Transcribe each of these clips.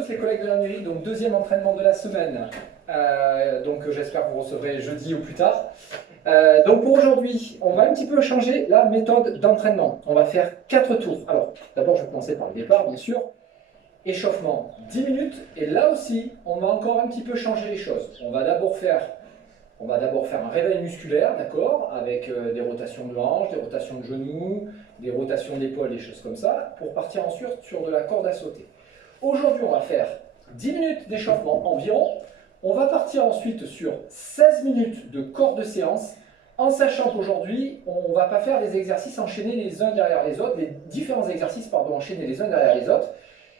Les collègues de la mairie, donc deuxième entraînement de la semaine. Donc j'espère que vous recevrez jeudi ou plus tard. Donc pour aujourd'hui, on va un petit peu changer la méthode d'entraînement. On va faire 4 tours. Alors d'abord je vais commencer par le départ bien sûr. Échauffement 10 minutes. Et là aussi, on va encore un petit peu changer les choses. On va d'abord faire un réveil musculaire, d'accord, avec des rotations de hanches, des rotations de genoux, des rotations d'épaule, des choses comme ça, pour partir ensuite sur de la corde à sauter. Aujourd'hui, on va faire 10 minutes d'échauffement environ. On va partir ensuite sur 16 minutes de corps de séance, en sachant qu'aujourd'hui, on ne va pas faire des exercices enchaînés les uns derrière les autres, les différents exercices, pardon, enchaînés les uns derrière les autres,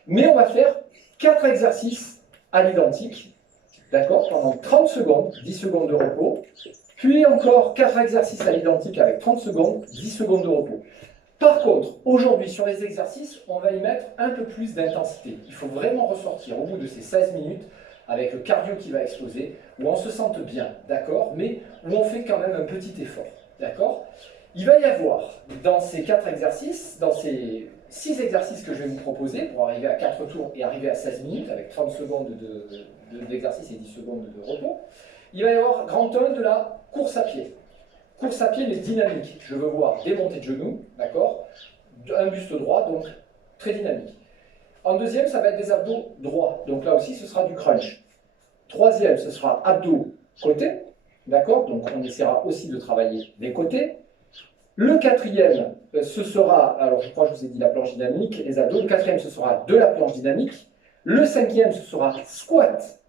mais on va faire 4 exercices à l'identique, d'accord, pendant 30 secondes, 10 secondes de repos, puis encore 4 exercices à l'identique avec 30 secondes, 10 secondes de repos. Par contre, aujourd'hui, sur les exercices, on va y mettre un peu plus d'intensité. Il faut vraiment ressortir au bout de ces 16 minutes avec le cardio qui va exploser, où on se sente bien, d'accord, mais où on fait quand même un petit effort, d'accord. Il va y avoir, dans ces 4 exercices, dans ces 6 exercices que je vais vous proposer, pour arriver à 4 tours et arriver à 16 minutes, avec 30 secondes d'exercice et 10 secondes de repos, il va y avoir grand 1 de la course à pied. Course à pied, mais dynamique. Je veux voir des montées de genoux, d'accord, un buste droit, donc très dynamique. En deuxième, ça va être des abdos droits. Donc là aussi, ce sera du crunch. Troisième, ce sera abdos côtés, d'accord, donc on essaiera aussi de travailler les côtés. Le quatrième, ce sera, alors je crois que je vous ai dit la planche dynamique, les abdos. Le quatrième, ce sera de la planche dynamique. Le cinquième, ce sera squat,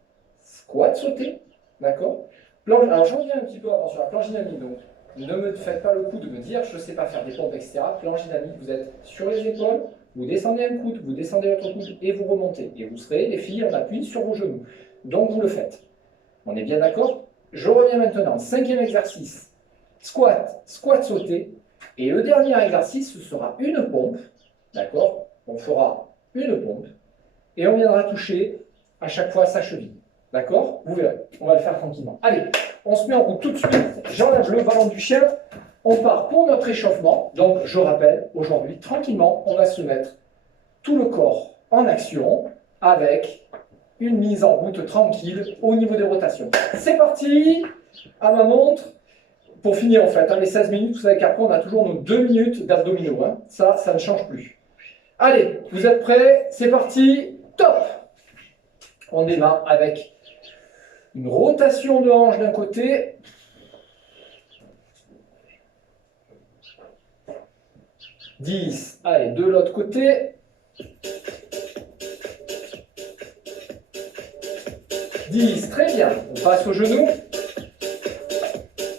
squat sauté, d'accord. Alors j'en reviens un petit peu avant sur la planche dynamique, donc ne me faites pas le coup de me dire je ne sais pas faire des pompes, etc. Planche dynamique, vous êtes sur les épaules, vous descendez un coude, vous descendez l'autre coude et vous remontez. Et vous serez, les filles, en appui sur vos genoux. Donc vous le faites. On est bien d'accord? Je reviens maintenant. Cinquième exercice, squat, squat sauté. Et le dernier exercice, ce sera une pompe. D'accord? On fera une pompe. Et on viendra toucher à chaque fois sa cheville. D'accord? Vous verrez. On va le faire tranquillement. Allez, on se met en route tout de suite. J'enlève le ballon du chien. On part pour notre échauffement. Donc, je rappelle, aujourd'hui, tranquillement, on va se mettre tout le corps en action avec une mise en route tranquille au niveau des rotations. C'est parti! À ma montre. Pour finir, en fait, les 16 minutes, vous savez qu'après, on a toujours nos 2 minutes d'abdominaux. Hein. Ça ne change plus. Allez, vous êtes prêts? C'est parti! Top! On démarre avec une rotation de hanche d'un côté. « 10. Allez, de l'autre côté. 10. Très bien. On passe au genou.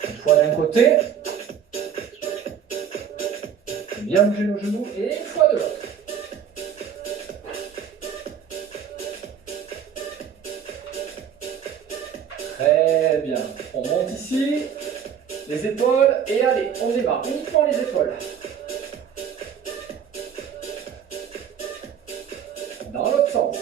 Une fois d'un côté. Bien bouger nos genoux. Et une fois de l'autre. Très bien. On monte ici. Les épaules. Et allez, on démarre. Uniquement les épaules. Dans l'autre sens.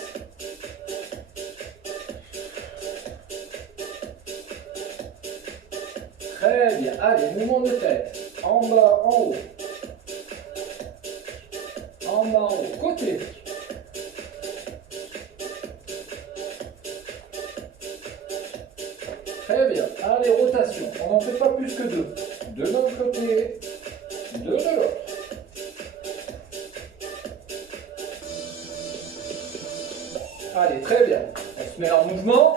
Très bien. Allez, mouvement de tête. En bas, en haut. En bas, en haut. Côté. Très bien. Allez, rotation. On n'en fait pas plus que 2. De notre côté. De l'autre. Allez, très bien. On se met en mouvement.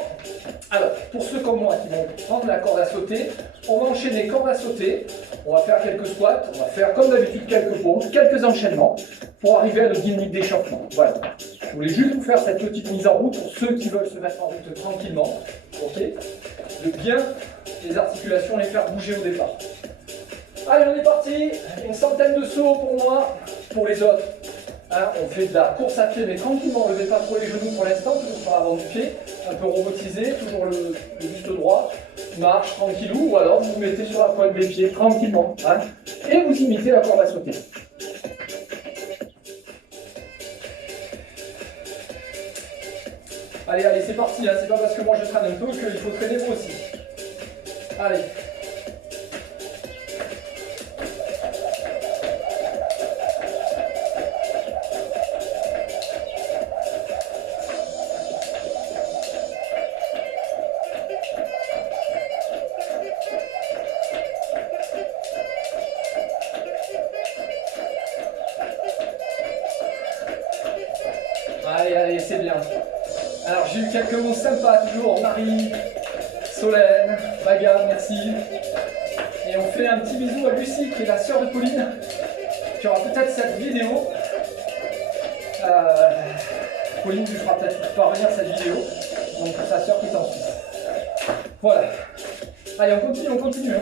Alors, pour ceux comme moi qui vont prendre la corde à sauter, on va enchaîner corde à sauter. On va faire quelques squats. On va faire comme d'habitude quelques pompes, quelques enchaînements pour arriver à notre gimmick d'échauffement. Voilà. Je voulais juste vous faire cette petite mise en route pour ceux qui veulent se mettre en route tranquillement. Ok? De bien les articulations, les faire bouger au départ. Allez, on est parti. Une centaine de sauts pour moi, pour les autres. Hein, on fait de la course à pied, mais tranquillement, ne levez pas trop les genoux pour l'instant, toujours sur l'avant du pied, un peu robotisé, toujours le buste droit, marche tranquillou, ou alors vous vous mettez sur la pointe des pieds tranquillement, hein, et vous imitez la corde à sauter. Allez, allez, c'est parti, hein, c'est pas parce que moi je traîne un peu qu'il faut traîner vous aussi. Allez. Allez, allez, c'est bien. Alors, j'ai eu quelques mots sympas, toujours. Marie, Solène, Baga, merci. Et on fait un petit bisou à Lucie, qui est la sœur de Pauline, qui aura peut-être cette vidéo. Pauline ne fera peut-être pas revenir cette vidéo. Donc, sa sœur qui est en Suisse. Voilà. Allez, on continue. Hein.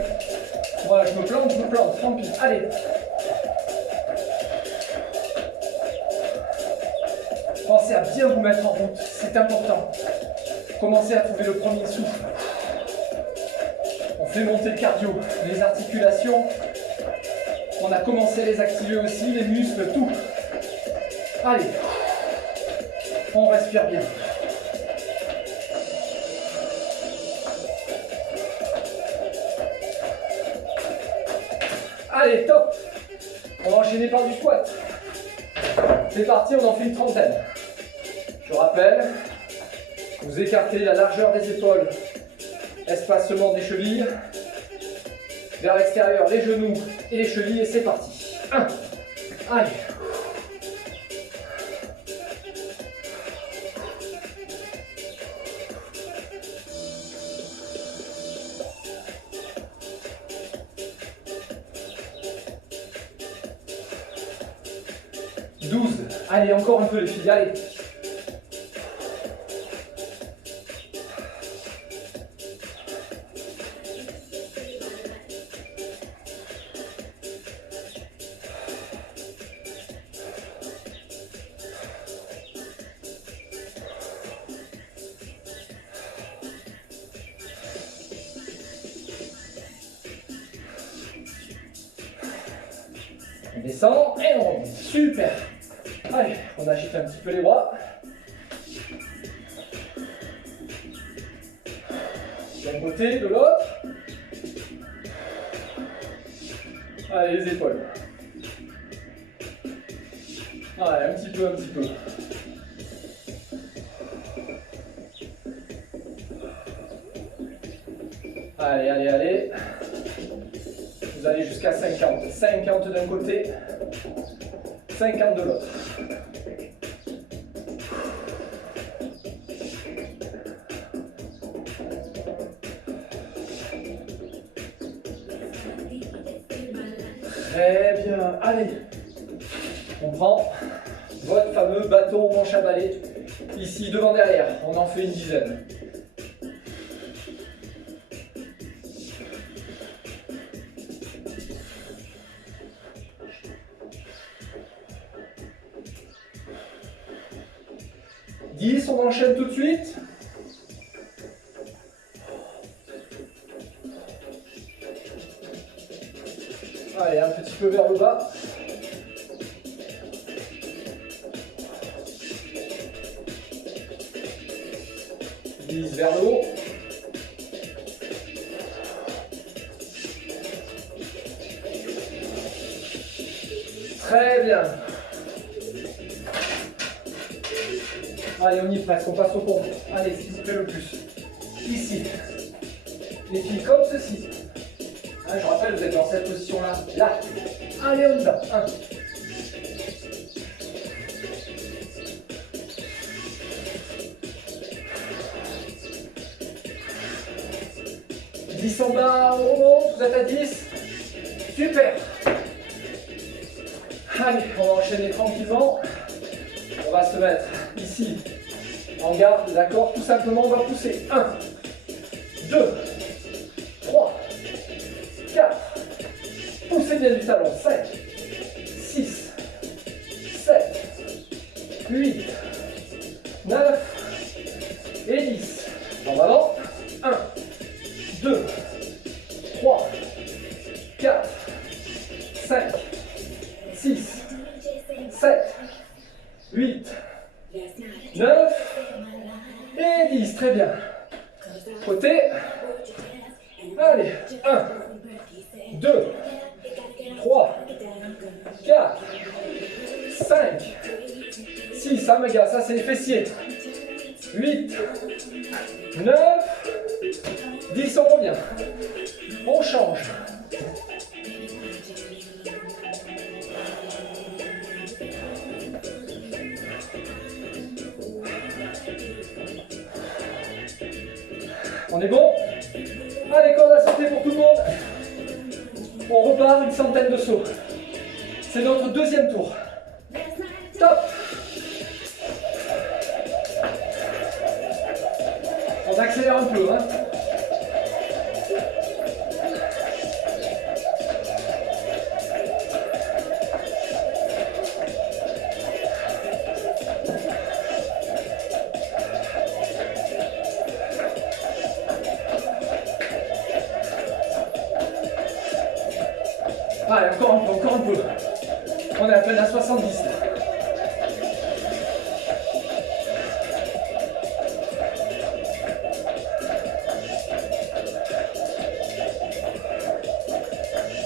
Voilà, je me plante, tant pis. Allez. Pensez à bien vous mettre en route, c'est important. Commencez à trouver le premier souffle. On fait monter le cardio, les articulations. On a commencé à les activer aussi, les muscles, tout. Allez. On respire bien. Allez, top. On va enchaîner par du squat. C'est parti, on en fait une trentaine. Je rappelle, vous écartez la largeur des épaules, espacement des chevilles, vers l'extérieur, les genoux et les chevilles, et c'est parti. 1, allez. Allez, encore un peu les filles, allez. On descend et on remonte. Super. Allez, on agite un petit peu les bras. D'un côté, de l'autre. Allez, les épaules. Allez, un petit peu. Allez. Vous allez jusqu'à 50. 50 d'un côté, 50 de l'autre. Très bien, allez, on prend votre fameux bâton manche à balai, ici devant derrière, on en fait une dizaine. On enchaîne tout de suite. Allez, un petit peu vers le bas. Glisse vers le haut. Très bien. Allez, on y est presque, on passe au compte. Allez, s'il vous plaît, le plus. Ici. Les filles comme ceci. Hein, je rappelle, vous êtes dans cette position-là. Là. Allez, on y va. 1. En bas, on remonte, vous êtes à 10. Super. Allez, on va enchaîner tranquillement. On va se mettre ici en garde, d'accord? Tout simplement, on va pousser. 1, 2, 3, 4. Poussez bien du talon. 5, 6, 7, 8, 9 et 10. En avant. 1, 2, 3, 4, 5, 6, 7, 8, 9 et 10. Très bien. Côté. Allez. 1, 2, 3, 4, 5, 6. Ça, mes gars, ça c'est les fessiers. 8, 9, 10, on revient. On change. On est bon? Allez, corde à sauter pour tout le monde. On repart une centaine de sauts. C'est notre deuxième tour. Top! On accélère un peu, hein. Allez, encore un peu, encore un peu. On est à peine à 70 là.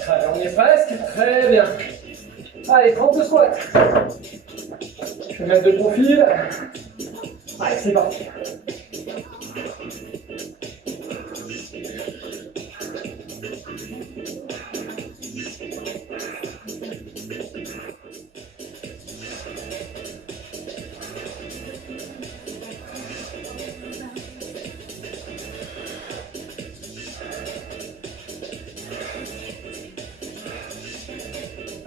Allez, on y est presque, très bien. Allez, 30 squats. Je vais mettre de profil. Allez, c'est parti.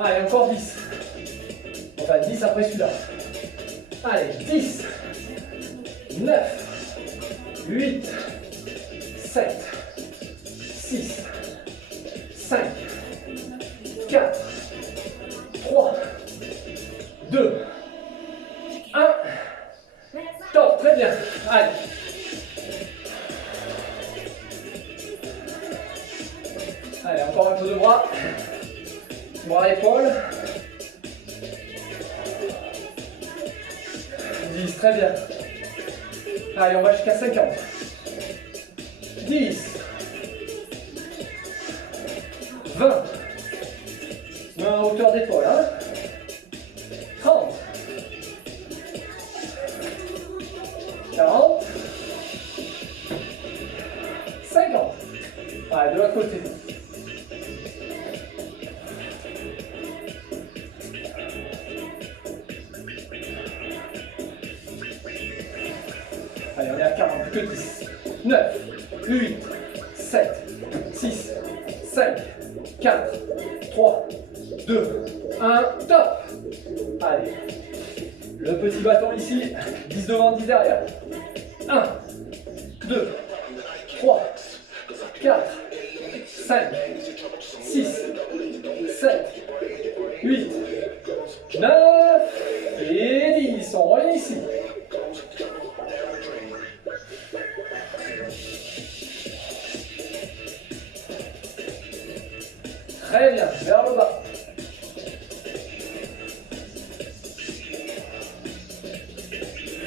Allez, encore 10. Enfin, 10 après celui-là. Allez, 10, 9, 8, 7, 6, 5, 4, 3, 2, 1. Top, très bien. Allez. Allez, encore un peu de bras. Bras à l'épaule. 10, très bien. Allez, on va jusqu'à 50. 10. 20. Main à hauteur d'épaule, hein. 30. 40. 50. Allez, de l'autre côté. Allez, on est à 40, plus que 10. 9, 8, 7, 6, 5, 4, 3, 2, 1, top. Allez, le petit bâton ici, 10 devant, 10 derrière. 1, 2, 3, 4, 5, 6, 7, 8, 9 et 10. On revient ici. Très bien, vers le bas.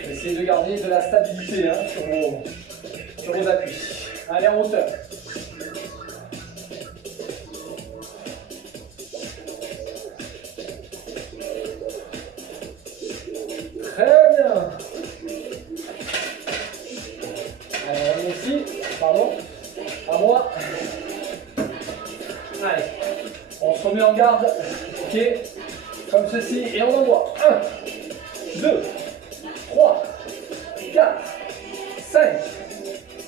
Essayez de garder de la stabilité, hein, sur vos appuis. Allez, en hauteur. Très bien. Allez, on est ici. Pardon. À moi. Allez. On se remet en garde. Ok. Comme ceci. Et on envoie. 1, 2, 3, 4, 5,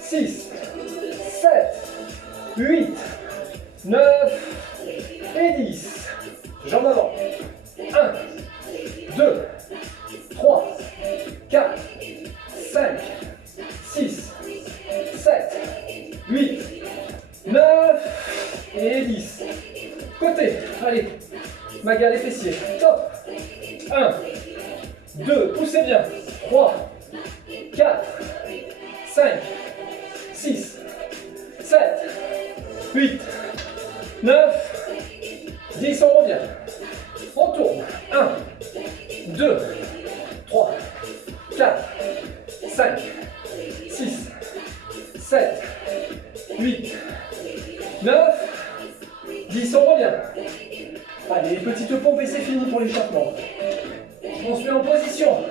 6, 7, 8, 9 et 10. Jambes avant. 1, 2, 3, 4, 5, 6, 7, 8, 9 et 10. Côté, allez, maga les fessiers, top. 1, 2, poussez bien. 3, 4, 5, 6, 7, 8, 9, 10, on revient. On tourne. 1, 2, 3, 4, 5, 6, 7, 8, 9, 10, on revient. Allez, petite pompe et c'est fini pour l'échauffement. On se met en position.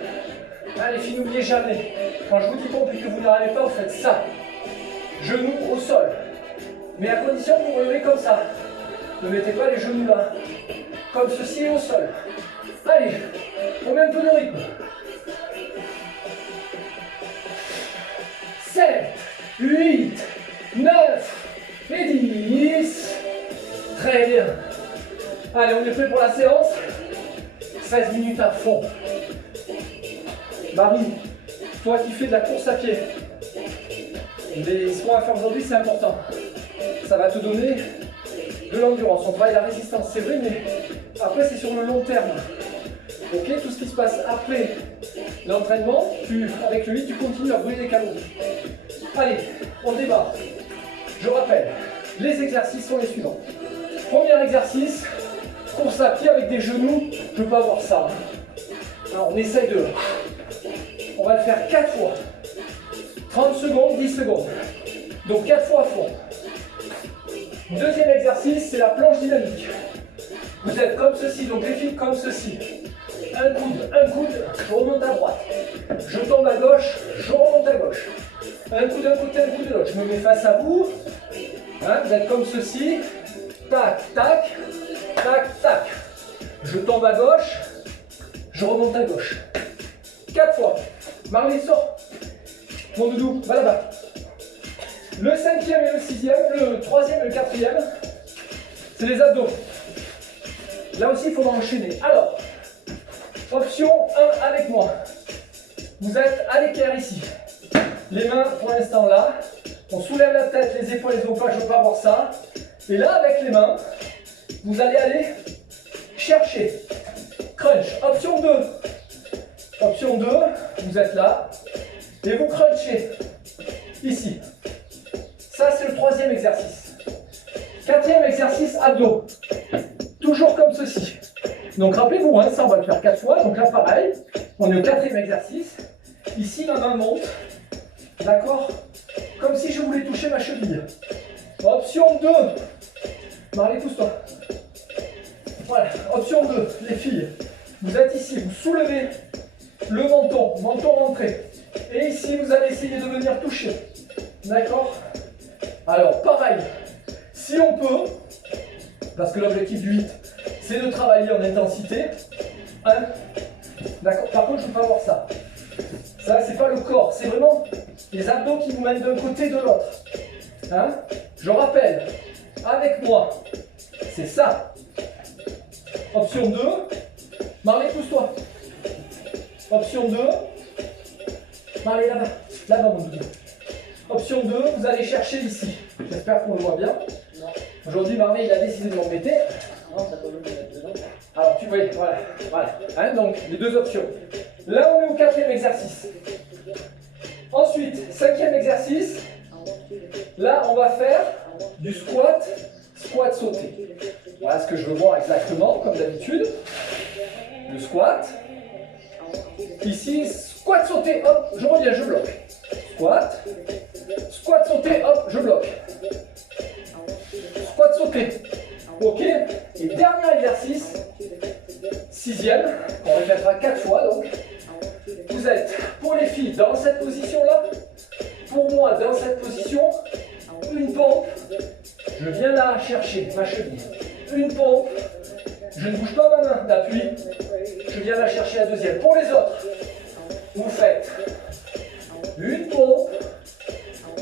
Allez, filles, n'oubliez jamais, quand je vous dis pompe et que vous n'arrivez pas, vous faites ça. Genoux au sol. Mais à condition que vous vous levez comme ça. Ne mettez pas les genoux là. Comme ceci et au sol. Allez, on met un peu de rythme. 7, 8, 9 et 10. Très bien. Allez, on est prêt pour la séance. 16 minutes à fond. Marie, toi qui fais de la course à pied, ce qu'on va faire aujourd'hui, c'est important. Ça va te donner de l'endurance. On travaille la résistance, c'est vrai, mais après, c'est sur le long terme. Ok, tout ce qui se passe après l'entraînement, avec le lit, tu continues à brûler les calories. Allez, on démarre. Je rappelle, les exercices sont les suivants. Premier exercice, course à pied avec des genoux. Je ne veux pas voir ça. Alors, on essaye de... On va le faire 4 fois. 30 secondes, 10 secondes. Donc 4 fois à fond. Deuxième exercice, c'est la planche dynamique. Vous êtes comme ceci, donc les filles comme ceci. Un coude, je remonte à droite. Je tombe à gauche, je remonte à gauche. Un coude, de l'autre. Je me mets face à vous. Hein, vous êtes comme ceci. Tac, tac, tac, tac. Je tombe à gauche, je remonte à gauche. 4 fois. Marley, sort. Mon doudou, va là-bas. Le 5e et le 6e, le 3e et le 4e, c'est les abdos. Là aussi, il faudra enchaîner. Alors, option 1 avec moi. Vous êtes à l'équerre ici. Les mains, pour l'instant, là. On soulève la tête, les épaules, les omoplates, je ne veux pas voir ça. Et là, avec les mains, vous allez aller chercher. Crunch. Option 2. Option 2, vous êtes là. Et vous crunchez. Ici. Ça, c'est le 3e exercice. 4e exercice, abdos. Toujours comme ceci. Donc, rappelez-vous, hein, ça, on va le faire 4 fois. Donc là, pareil. On est au 4e exercice. Ici, ma main monte. D'accord? Comme si je voulais toucher ma cheville. Option 2. Marley, pousse-toi. Voilà. Option 2, les filles. Vous êtes ici, vous soulevez le menton rentré. Et ici, vous allez essayer de venir toucher. D'accord? Alors, pareil. Si on peut, parce que l'objectif du 8, c'est de travailler en intensité. Hein? D'accord? Par contre, je ne veux pas voir ça. Ça, c'est pas le corps, c'est vraiment les abdos qui vous mènent d'un côté et de l'autre. Hein? Je rappelle, avec moi, c'est ça. Option 2, Marley, pousse-toi. Option 2, Marley, là-bas, là-bas, mon doudou. Option 2, vous allez chercher ici. J'espère qu'on le voit bien. Aujourd'hui, Marley, il a décidé de m'embêter. Alors, tu vois, voilà. Hein, donc, les deux options. Là, on est au 4e exercice. Ensuite, 5e exercice. Là, on va faire du squat sauté. Voilà ce que je veux voir exactement, comme d'habitude. Le squat. Ici, squat sauté, hop, je reviens, je bloque. Squat sauté, hop, je bloque. Squat sauté. Ok. Et dernier exercice, 6e, on répétera 4 fois donc. Vous êtes, pour les filles, dans cette position-là. Pour moi, dans cette position, une pompe. Je viens là chercher ma cheville. Une pompe. Je ne bouge pas ma main d'appui. Je viens là chercher la deuxième. Pour les autres, vous faites une pompe.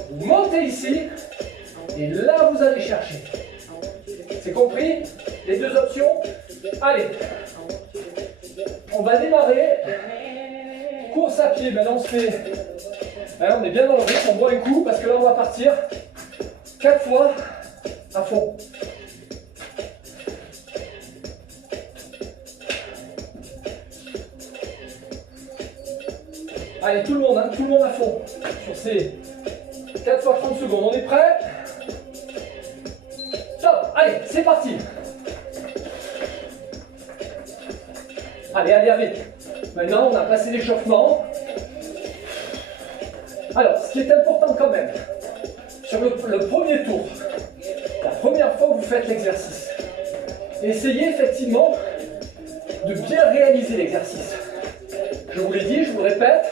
Vous montez ici. Et là, vous allez chercher. C'est compris? Les deux options? Allez. On va démarrer. Course à pied. Maintenant, on se fait... Hein, on est bien dans le rythme. On boit un coup parce que là, on va partir 4 fois à fond. Allez, tout le monde à fond. Sur ces 4 fois 30 secondes. On est prêt? Top. Allez, c'est parti. Allez. Maintenant, on a passé l'échauffement. Alors, ce qui est important quand même, sur le premier tour, la première fois que vous faites l'exercice, essayez effectivement de bien réaliser l'exercice. Je vous l'ai dit, je vous le répète,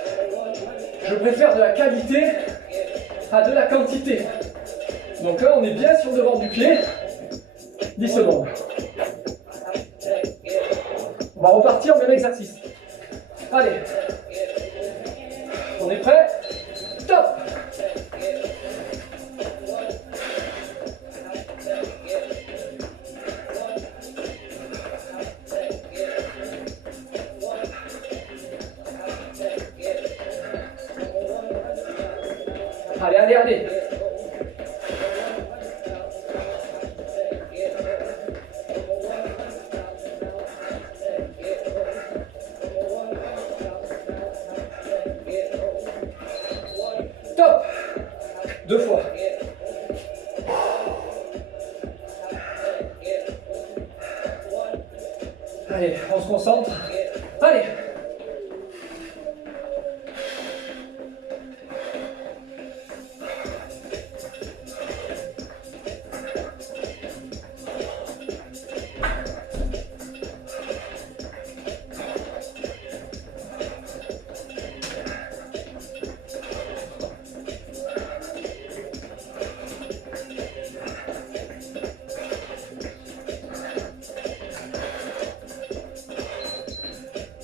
je préfère de la qualité à de la quantité. Donc là, on est bien sur le devant du pied. 10 secondes. On va repartir, même exercice. Allez. On est prêt? Top. Allez, allez, allez. Top. 2 fois. Allez, on se concentre. Allez.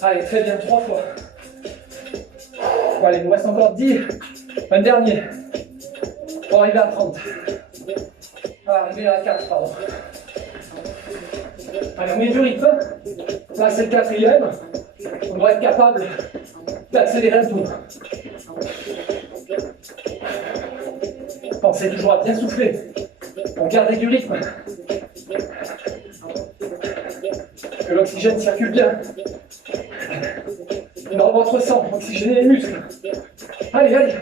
Allez, très bien, 3 fois. Bon, allez, il nous reste encore 10. Un dernier. Pour arriver à 30. Arriver à 4, pardon. Allez, on met du rythme. Là, c'est le 4e. On doit être capable d'accélérer un peu. Pensez toujours à bien souffler. Pour garder du rythme. Que l'oxygène circule bien. Dans votre sang, oxygéner les muscles. Allez, allez.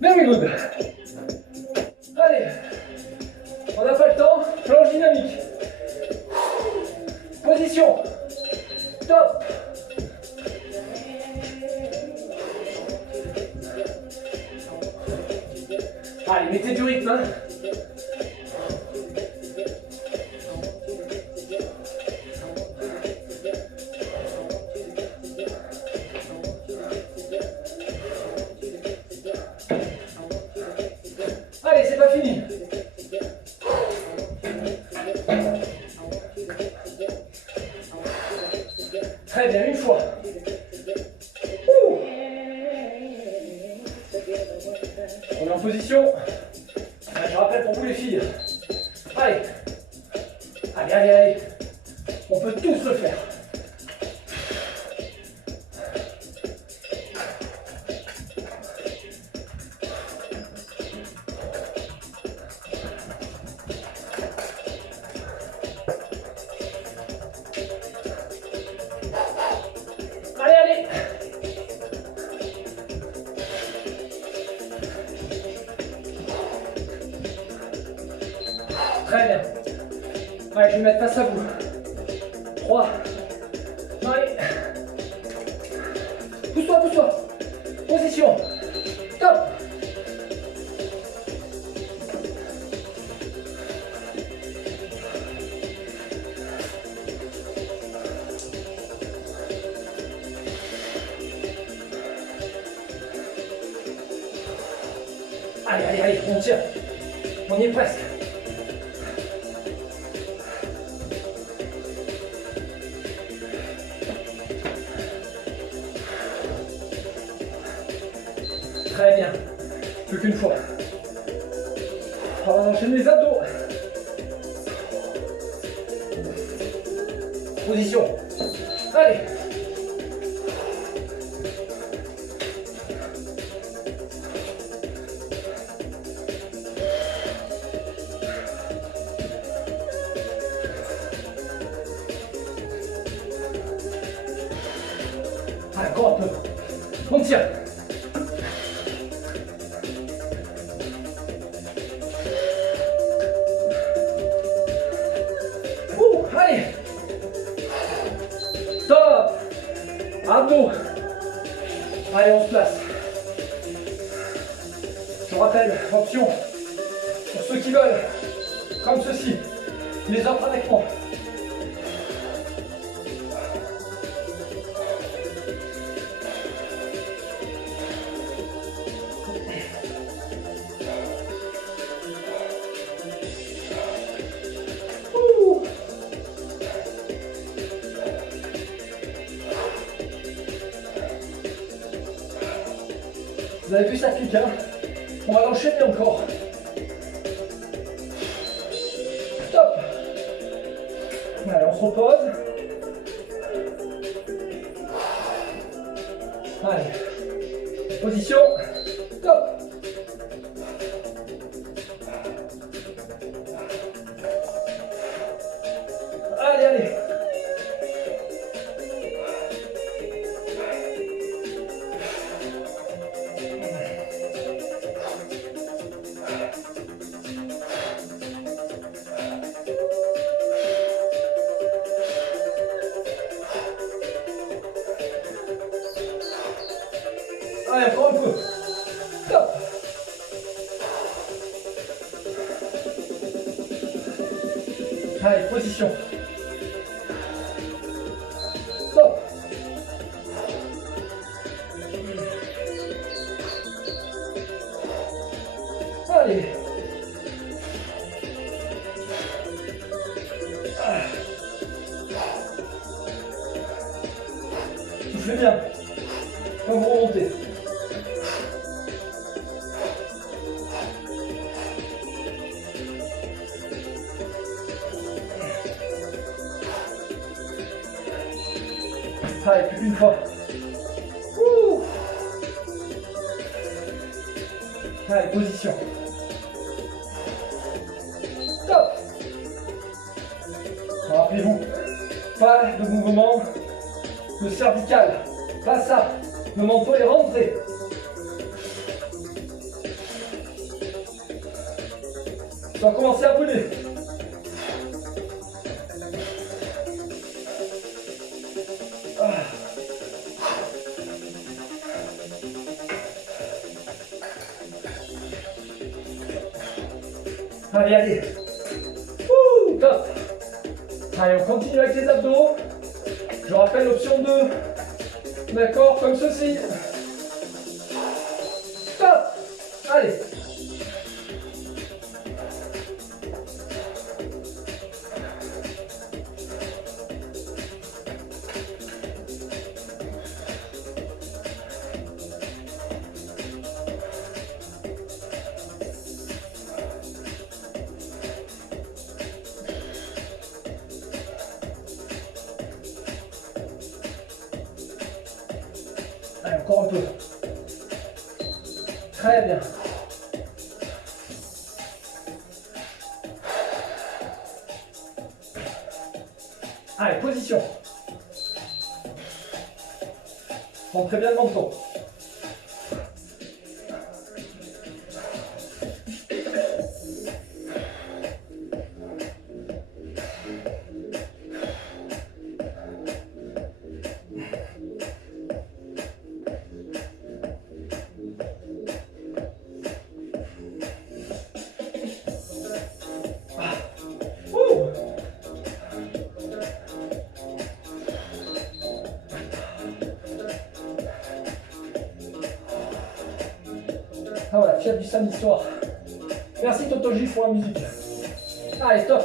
Very good. Allez. On n'a pas le temps. Planche dynamique. Position. Top. Allez, mettez du rythme. Hein. Allez, c'est pas fini. Très bien, une fois. Ouh. On est en position. Je rappelle pour vous les filles. Allez. Allez, allez, allez. On peut tous le faire. Allez, allez. Très bien. Allez, je vais mettre face à vous. 3. Allez. Pousse-toi, pousse-toi. Position. Top. Allez, allez, allez, on tire. On y est presque. Très bien. Plus qu'une fois. On va enchaîner les abdos. Position. Allez. Allez, encore un peu. On tire. Allez. Top. Abdos. Allez, on se place. Je rappelle, option pour ceux qui veulent, comme ceci, les autres avec moi. Vous avez vu ça clique, hein? On va l'enchaîner encore. Top. Allez, on se repose. Allez. Position. Top. Allez, allez. Allez, encore un peu. Top. Allez, position. Top. Allez. Soufflez bien. Quand vous remontez. Allez, plus qu'une fois. Ouh. Allez, position. Top. Rappelez-vous, pas de mouvement de cervical. Pas ça. Le menton est rentré. Ça va commencer à brûler. Allez, allez. Ouh, top. Allez, on continue avec les abdos. Je rappelle l'option 2. D'accord, comme ceci. Top. Allez. Allez, encore un peu. Très bien. Allez, position. Rentrez bien le menton. Ah voilà, fiat du samedi soir. Merci Toto J pour la musique. Allez, top.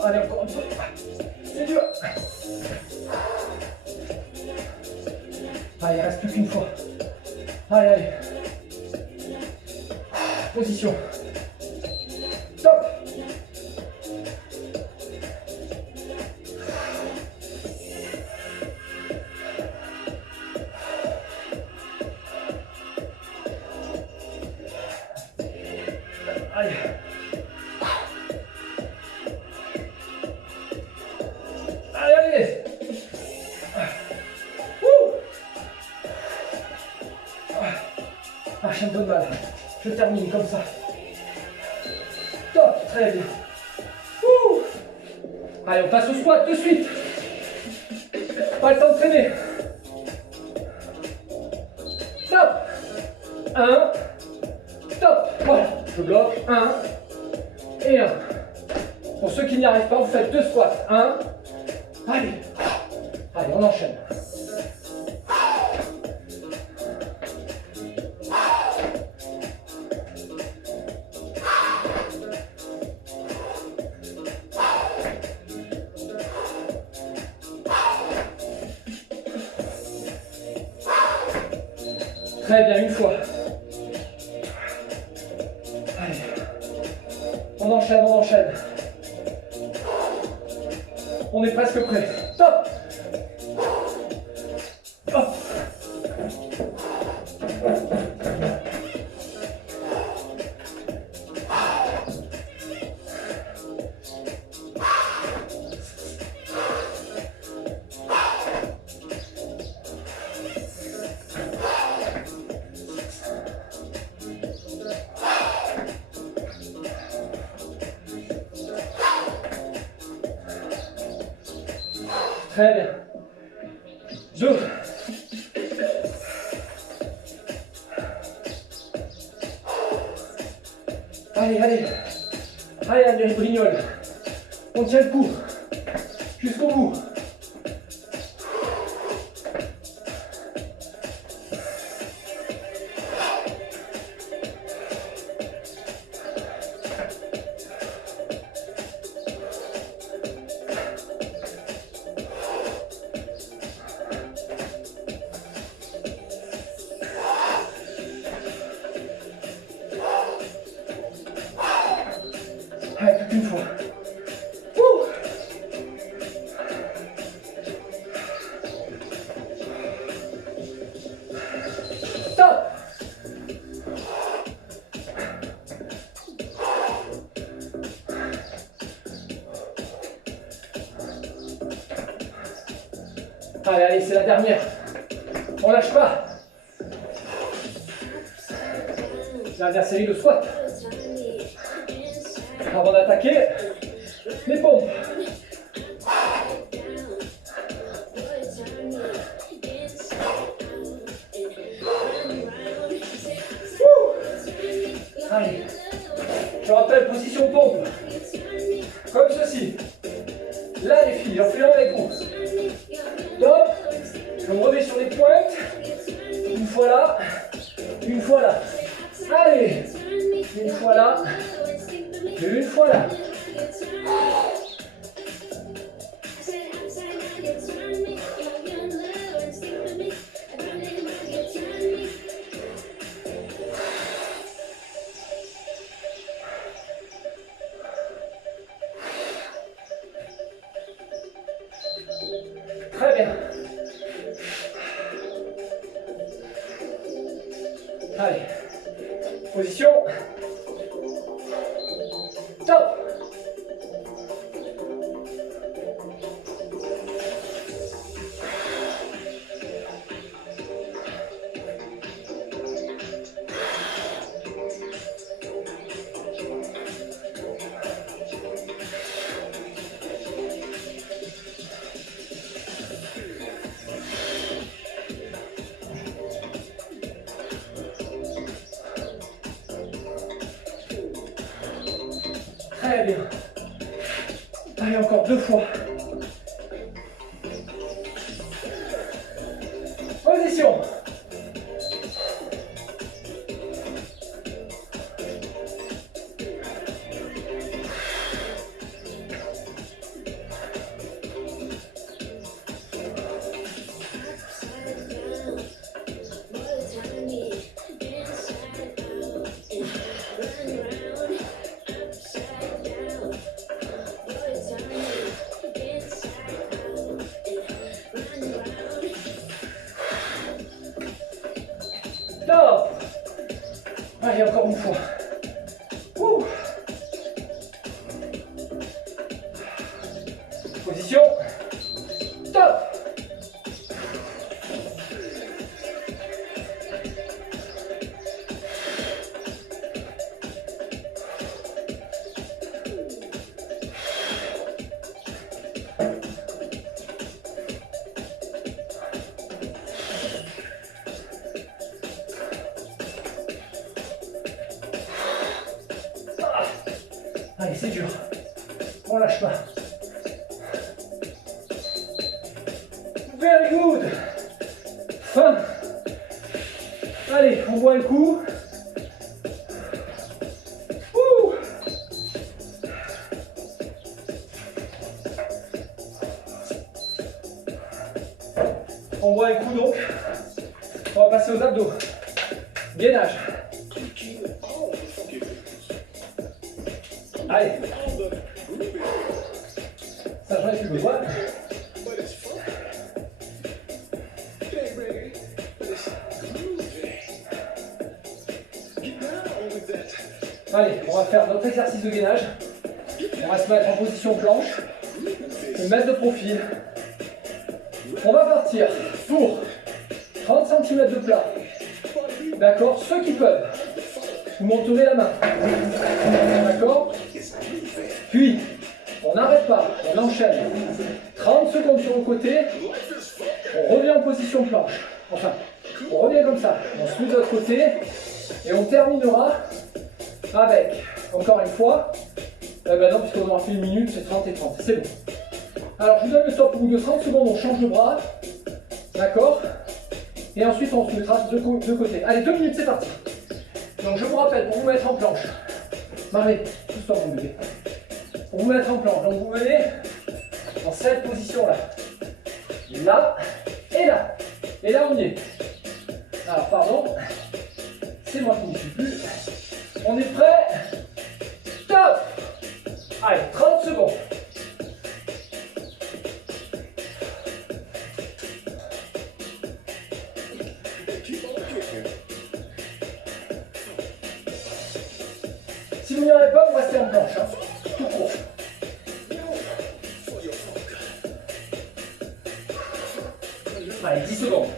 Allez, encore un peu. C'est dur. Allez, il reste plus qu'une fois. Allez, allez. Position. Top. Allez. Allez. Ah, j'ai un peu de mal. Je termine comme ça. Top, très bien. Ouh. Allez, on passe au squat de suite. Pas le temps de traîner. Top. 1. Top. Voilà, je bloque. 1 et 1. Pour ceux qui n'y arrivent pas, vous faites 2 squats. 1. Allez. Allez, on enchaîne. Très bien, une fois. Allez. On enchaîne, on enchaîne. On est presque prêt. Top. Hop. Très bien. 2. Allez, allez. Allez, allez, Brignol. On tient le coup. Jusqu'au bout. Allez, plus qu'une fois. Ouh. Top. Allez, allez, c'est la dernière. On lâche pas. Dernière série de squat. Avant d'attaquer, les pompes. Allez. Je rappelle, position pompe. Comme ceci. Là, les filles, on fait un avec vous. Top. Je me remets sur les pointes. Une fois là. Une fois là. Allez. Une fois là. Une fois là. Très bien. Allez. Position. Top. Très bien. Allez, encore 2 fois. Position. Top. Allez, encore une fois. Ouh. Position. Top. Allez, c'est dur. On lâche pas. Very good. Fin. Allez, on boit le coup. Ouh. On boit un coup donc. On va passer aux abdos. Gainage. Allez. Ça, j'en ai plus besoin. Allez, on va faire notre exercice de gainage. On va se mettre en position planche. Se mettre de profil. On va partir pour 30 cm de plat. D'accord? Ceux qui peuvent, vous monterez la main. D'accord? Puis, on n'arrête pas, on enchaîne. 30 secondes sur le côté. On revient en position planche. Enfin, on revient comme ça. On se met de l'autre côté. Et on terminera avec, encore une fois, non, puisqu'on aura fait 1 minute, c'est 30 et 30. C'est bon. Alors, je vous donne le top au bout de 30 secondes, on change de bras. D'accord? Et ensuite, on se mettra de côté. Allez, 2 minutes, c'est parti. Donc, je vous rappelle, pour vous mettre en planche, Marley, pousse-toi, mon bébé. Pour vous mettre en planche, donc vous venez dans cette position-là. Là, et là. Et là, on y est. Alors, pardon. C'est moi qui ne suis plus. On est prêt? Top! Allez, 30 secondes. Si vous n'y arrivez pas, vous restez en planche. Hein. Tout court. Allez, 10 secondes.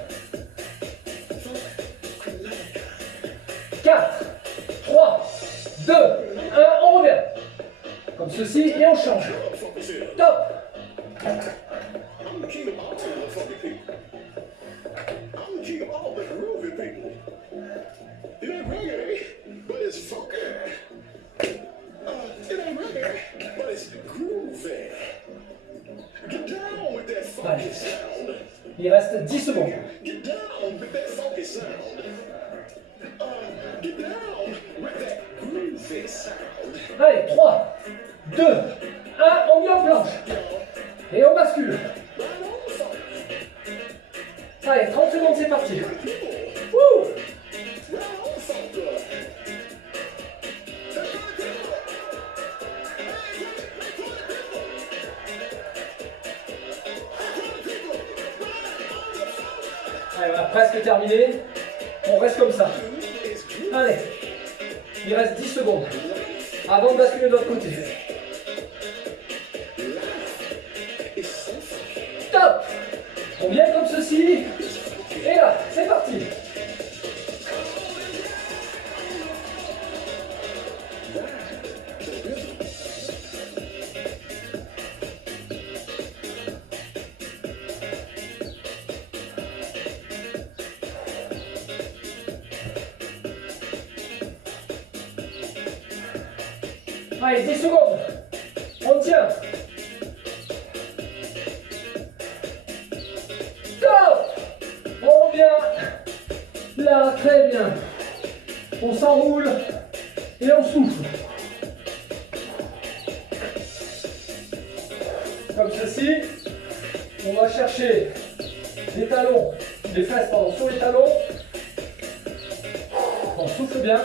4, 3, 2, 1, on revient. Comme ceci, et on change. Top. Allez. Il reste 10 secondes. Allez, 3, 2, 1, on vient en planche. Et on bascule. Allez, 30 secondes, c'est parti. Wouh! Allez, on a presque terminé. On reste comme ça. Allez, il reste 10 secondes avant de basculer de l'autre côté. Top! On vient comme ceci. Et là, c'est parti. Allez, 10 secondes. On tient. Top! On revient. Là, très bien. On s'enroule et on souffle. Comme ceci. On va chercher les talons, les fesses pardon, sur les talons. On souffle bien.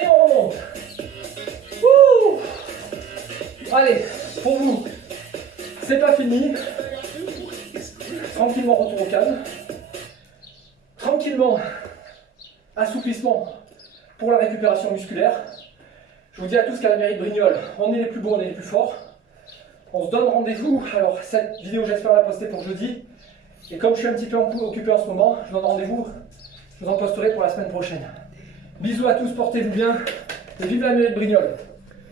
Et on remonte. Wouh! Allez, pour vous, c'est pas fini. Tranquillement, retour au calme. Tranquillement, assouplissement pour la récupération musculaire. Je vous dis à tous qu'à la mairie de Brignoles, on est les plus beaux, on est les plus forts. On se donne rendez-vous. Alors, cette vidéo, j'espère la poster pour jeudi. Et comme je suis un petit peu occupé en ce moment, je vous donne rendez-vous. Je vous en posterai pour la semaine prochaine. Bisous à tous, portez-vous bien. Et vive la mairie de Brignoles.